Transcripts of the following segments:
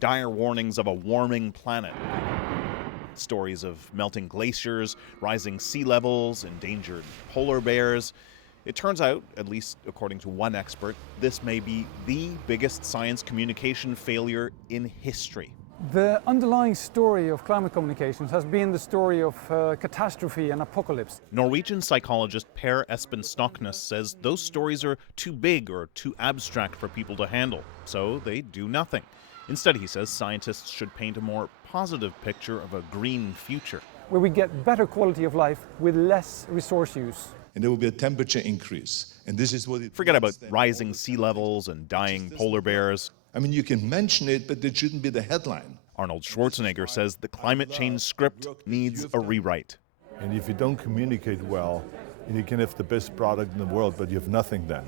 dire warnings of a warming planet. Stories of melting glaciers, rising sea levels, endangered polar bears. It turns out, at least according to one expert, this may be the biggest science communication failure in history. The underlying story of climate communications has been the story of catastrophe and apocalypse. Norwegian psychologist Per Espen Stoknes says those stories are too big or too abstract for people to handle, so they do nothing. Instead, he says, scientists should paint a more positive picture of a green future, where we get better quality of life with less resource use. And there will be a temperature increase. And this is what it Forget about rising sea levels and dying polar bears. I mean, you can mention it, but it shouldn't be the headline. Arnold Schwarzenegger says the climate change script needs a rewrite. And if you don't communicate well, you can have the best product in the world, but you have nothing then.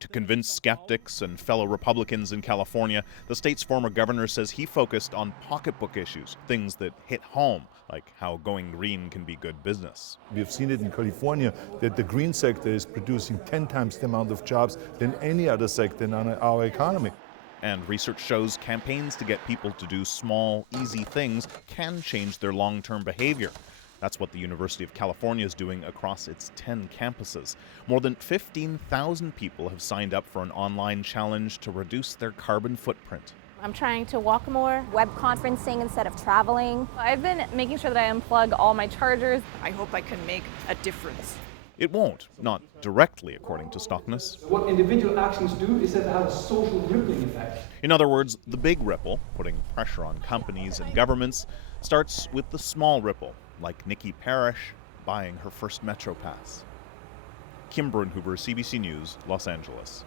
To convince skeptics and fellow Republicans in California, the state's former governor says he focused on pocketbook issues, things that hit home, like how going green can be good business. We've seen it in California that the green sector is producing 10 times the amount of jobs than any other sector in our economy. And research shows campaigns to get people to do small, easy things can change their long-term behavior. That's what the University of California is doing across its 10 campuses. More than 15,000 people have signed up for an online challenge to reduce their carbon footprint. I'm trying to walk more. Web conferencing instead of traveling. I've been making sure that I unplug all my chargers. I hope I can make a difference. It won't, not directly, according to Stoknes. What individual actions do is that they have a social rippling effect. In other words, the big ripple, putting pressure on companies and governments, starts with the small ripple, like Nikki Parrish buying her first Metro Pass. Kim Brunhuber, CBC News, Los Angeles.